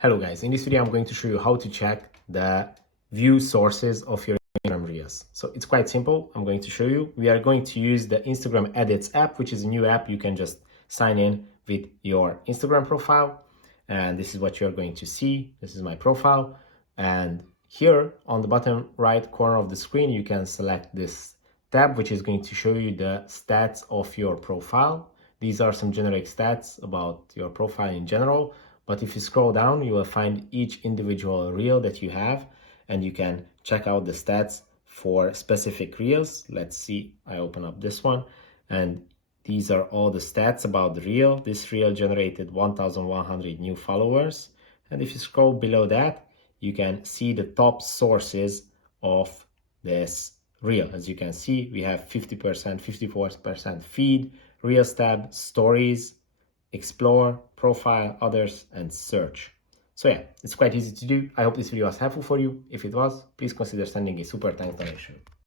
Hello guys, in this video I'm going to show you how to check the view sources of your Instagram Reels. So it's quite simple. I'm going to show you. We are going to use the Instagram Edits app, which is a new app. You can just sign in with your Instagram profile. And this is what you're going to see. This is my profile. And here on the bottom right corner of the screen, you can select this tab, which is going to show you the stats of your profile. These are some generic stats about your profile in general. But if you scroll down, you will find each individual reel that you have, and you can check out the stats for specific reels. Let's see, I open up this one, and these are all the stats about the reel. This reel generated 1,100 new followers. And if you scroll below that, you can see the top sources of this reel. As you can see, we have 50%, 54% feed, reels tab, stories, explore, profile, others, and search. So yeah, it's quite easy to do. I hope this video was helpful for you. If it was, please consider sending a super thanks donation.